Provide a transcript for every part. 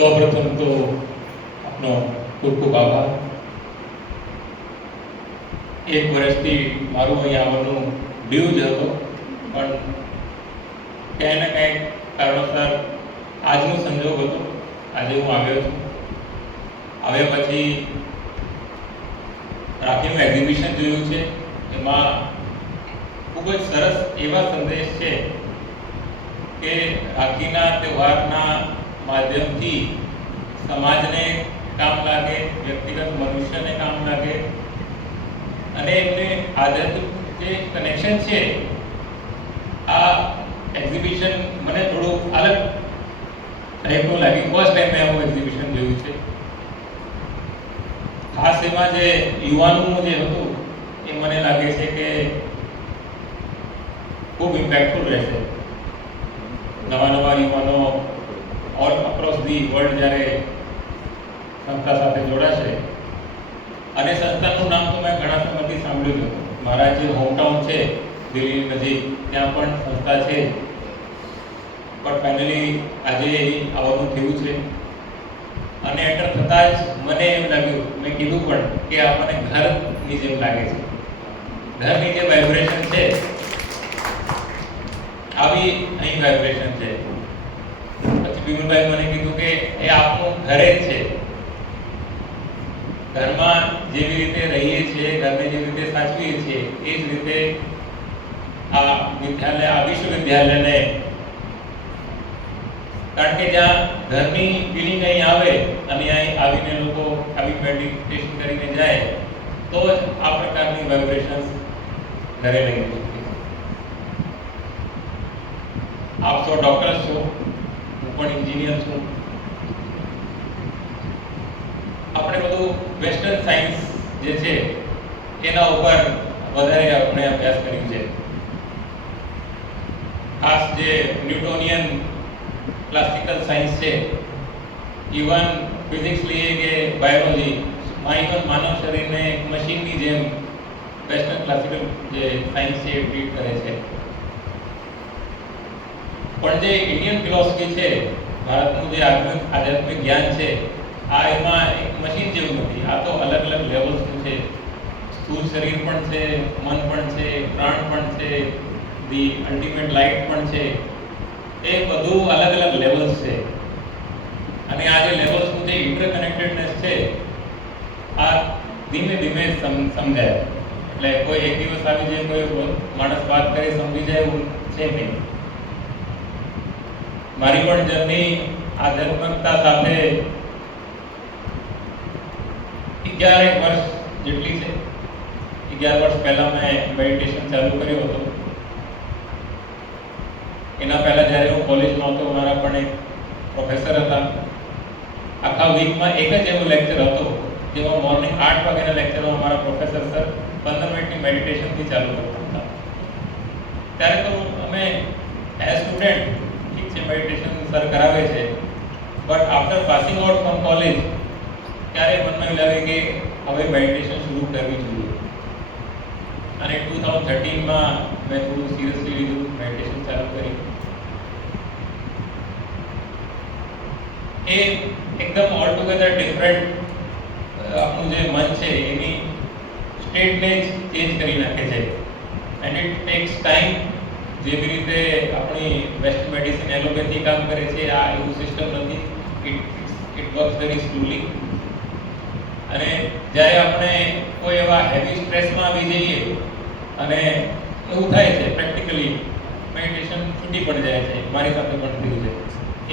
સૌપ્રથમ તો આપનો ખૂબ ખૂબ આભાર. એક વર્ષથી મારું અહીં આવવાનું ડ્યુ જ હતો, પણ ક્યાંય ને ક્યાંય કારણોસર આજનો સંજોગ હતો, આજે હું આવ્યો છું. આવ્યા પછી રાખીનું એક્ઝિબિશન જોયું છે, એમાં ખૂબ જ સરસ એવા સંદેશ છે કે રાખીના તહેવારના માધ્યમથી સમાજને કામ લાગે, વ્યક્તિગત મનુષ્યને કામ લાગે, અને એમને આધ્યાત્મિક જે કનેક્શન છે. આ એક્ઝિબિશન મને થોડું અલગ ટાઈપનું લાગ્યું. ફર્સ્ટ ટાઈમ મેં આવું એક્ઝિબિશન જોયું છે. ખાસ એમાં જે યુવાનોનું જે હતું એ મને લાગે છે કે ખૂબ ઇમ્પેક્ટફુલ રહેશે. નવા યુવાનો ઓલ અક્રોસ ધી વર્લ્ડ જ્યારે સંસ્થા સાથે જોડાશે, અને સંસ્થાનું નામ તો મેં ઘણા સમયથી સાંભળ્યું હતું. મારા જે હોમટાઉન છે દિલ્હી નજીક, ત્યાં પણ સંસ્થા છે, પણ ફાઇનલી આજે આવવાનું થયું છે. અને એન્ટર થતાં જ મને એમ લાગ્યું, મેં કીધું પણ કે આ મને ઘરની જેમ લાગે છે. ઘરની જે વાઇબ્રેશન છે આવી અહીં વાઇબ્રેશન છે. પછી બિમલભાઈ મને કીધું કે એ આપનું ઘરે જ છે. ઘરમાં જેવી રીતે રહીએ છીએ, ઘરને જેવી રીતે સાચવીએ છીએ, એ જ રીતે આ વિદ્યાલય, આ વિશ્વવિદ્યાલયને, કારણ કે જ્યાં ઘરની ફિલિંગ અહીં આવે અને અહીં આવીને લોકો આવી મેડિટેશન કરીને જાય, તો જ આ પ્રકારની વાઇબ્રેશન્સ ઘરે લઈ શકે. આપ સૌ ડૉક્ટર છો, હું પણ એન્જિનિયર છું. આપણે બધું વેસ્ટર્ન સાયન્સ જે છે એના ઉપર વધારે આપણે અભ્યાસ કર્યું છે. ખાસ જે ન્યૂટોનિયન ક્લાસિકલ સાયન્સ છે, ઇવન ફિઝિક્સ લઈએ કે બાયોલોજી, ઇવન માનવ શરીરને એક મશીનની જેમ વેસ્ટર્ન ક્લાસિકલ જે સાયન્સ છે એ ટ્રીટ કરે છે. પણ જે ઇન્ડિયન ફિલોસોફી છે, ભારતનું જે આધ્યાત્મિક જ્ઞાન છે, આ એમાં એક મશીન જેવું નથી. આ તો અલગ અલગ લેવલ્સનું છે. સ્થૂળ શરીર પણ છે, મન પણ છે, પ્રાણ પણ છે, ધી અલ્ટિમેટ લાઇટ પણ છે. એ બધું અલગ અલગ લેવલ્સ છે. અને આ જે લેવલ્સનું જે ઇન્ટરકનેક્ટેડનેસ છે, આ ધીમે ધીમે સમજાય. એટલે કોઈ એક દિવસ આવી જાય, કોઈ માણસ વાત કરી સમજી જાય એવું છે નહીં. મારી પણ જર્ની આધ્યાત્મિકતા સાથે 11 વર્ષ જેટલી છે. 11 વર્ષ પહેલાં મેં મેડિટેશન ચાલુ કર્યું હતું. એના પહેલાં જ્યારે હું કોલેજમાં હતો, મારા પણ એક પ્રોફેસર હતા. આખા વીકમાં એક જ એવો લેક્ચર હતો જેમાં મોર્નિંગ 8 વાગ્યાના લેક્ચરમાં મારા પ્રોફેસર સર 15 મિનિટની મેડિટેશનથી ચાલુ કરતા હતા. ત્યારે તો અમે એઝ સ્ટુડન્ટ, ઠીક છે મેડિટેશન સર કરાવે છે, but after passing out from college ત્યારે મનમાં એવું લાગે કે હવે મેડિટેશન શરૂ કરવી જોઈએ. અને 2013માં મેં થોડું સિરિયસલી લીધું, મેડિટેશન ચાલુ કરી. એ એકદમ ઓલ ટુગેધર ડિફરન્ટ આપણું જે મન છે એની સ્ટેટને જ ચેન્જ કરી નાખે છે. And it tax time. જેવી રીતે આપણી વેસ્ટ મેડિસિન એલોપેથી કામ કરે છે, આ એવું સિસ્ટમ નથી. It works very slowly. અને જ્યારે આપણે કોઈ એવા હેવી સ્ટ્રેસમાં આવી જઈએ અને એવું થાય છે, પ્રેક્ટિકલી મેડિટેશન છૂટી પડી જાય છે. મારી સાથે પણ થયું છે.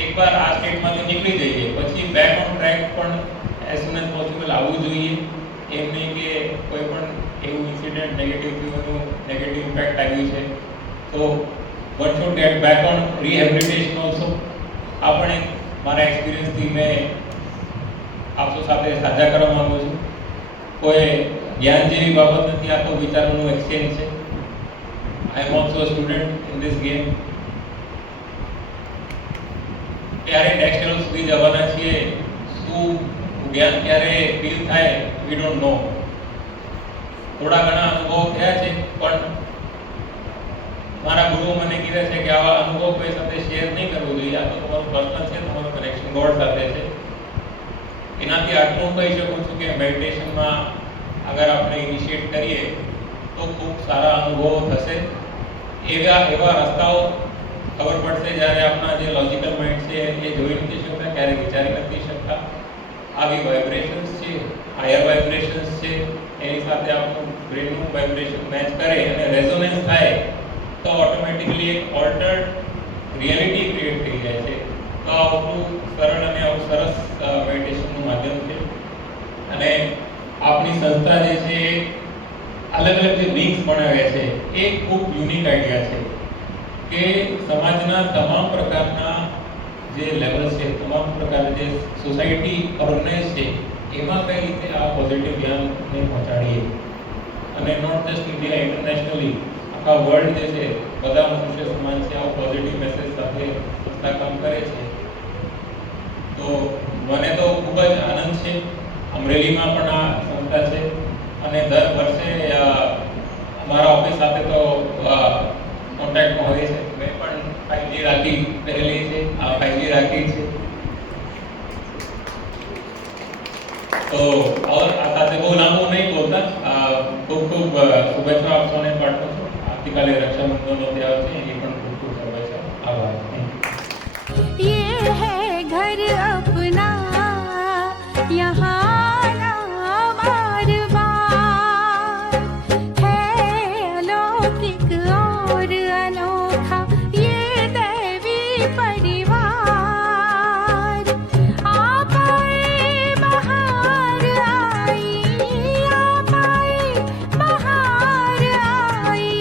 એકવાર આ સ્ટેટમાંથી નીકળી જઈએ પછી બેક ઓન ટ્રેક પણ એઝ સૂન એઝ પોસિબલ આવવું જોઈએ. એમ નહીં કે કોઈ પણ એવું ઇન્સિડન્ટ નેગેટિવ થયું, નેગેટિવ ઇમ્પેક્ટ આવ્યું છે, તો one should get back on rehabilitation also. આ પણ એક મારા એક્સપિરિયન્સથી મેં આપસો સાથે સાझा કરવા માંગુ છું. કોઈ જ્ઞાન જેવી બાબત નથી, આ તો વિચારોનું એક્સચેન્જ છે. I am also student in this game. ક્યારે નેક્સ્ટ લેવલ સુધી જવાના છીએ, શું જ્ઞાન ક્યારે ફીલ થાય, વી ડોન્ટ નો. થોડા ઘણા અનુભવ થયા છે, પણ મારા ગુરુઓ મને કીધે છે કે આવા અનુભવ કોઈ સાથે શેર નહીં કરવો જોઈએ. આ તો તમારું પર્સનલ છે, તમારું કનેક્શન ગોડ સાથે છે. એનાથી આટલું કહી શકું છું કે મેડિટેશનમાં અગર આપણે ઇનિશિએટ કરીએ તો ખૂબ સારા અનુભવો થશે. એવા રસ્તાઓ ખબર પડશે જ્યારે આપણા જે લોજિકલ માઇન્ડ છે એ જોઈ નથી શકતા, ક્યારેક વિચારી નથી શકતા. આવી વાઇબ્રેશન્સ છે, હાયર વાઇબ્રેશન્સ છે, એની સાથે આપણું બ્રેનનું વાઇબ્રેશન મેચ કરે અને રેઝોનન્સ થાય તો ઓટોમેટિકલી એક ઓલ્ટર્ડ રિયાલિટી ક્રિએટ થઈ જાય છે. તો આ આપણું સરળ અને આવું સરસ મેડિટેશનનું માધ્યમ છે. અને આપણી સંસ્થા જે છે એ અલગ અલગ જે વિંગ્સ બનાવ્યા છે એ ખૂબ યુનિક આઈડિયા છે કે સમાજના તમામ પ્રકારના જે લેવલ છે, તમામ પ્રકારના જે સોસાયટી ઓર્ગેનાઇઝ છે એમાં કઈ રીતે આ પોઝિટિવ જ્ઞાનને પહોંચાડીએ. અને નોટ જસ્ટ ઇન્ડિયા, ઇન્ટરનેશનલી આખા વર્લ્ડ જે છે બધા મનુષ્ય સમાજ છે આવો પોઝિટિવ મેસેજ સાથે સંસ્થા કામ કરે છે. તો મને તો ખૂબ જ આનંદ છે. અમરેલીમાં પણ આ સંસ્થા છે અને દર વર્ષે અમારા ઓફિસ સાથે તો કોન્ટેક્ટમાં હોય છે. મેં પણ 5G રાખી પહેરેલી છે, આ 5G રાખી છે. તો આ સાથે બહુ લાંબુ નહીં બોલતા, ખૂબ ખૂબ શુભેચ્છા આપ સૌને પાઠવું છું. આવતીકાલે રક્ષાબંધનનો તહેવાર છે, એ પણ ખૂબ ખૂબ શુભેચ્છા. આભાર. ये है घर अपना यहाँ बार बार है अलौकिक और अनोखा ये दैवी परिवार. आप आए बहार आई, आप आए बहार आई,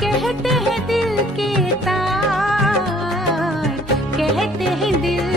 कहते हैं दिल के तार, कहते हैं दिल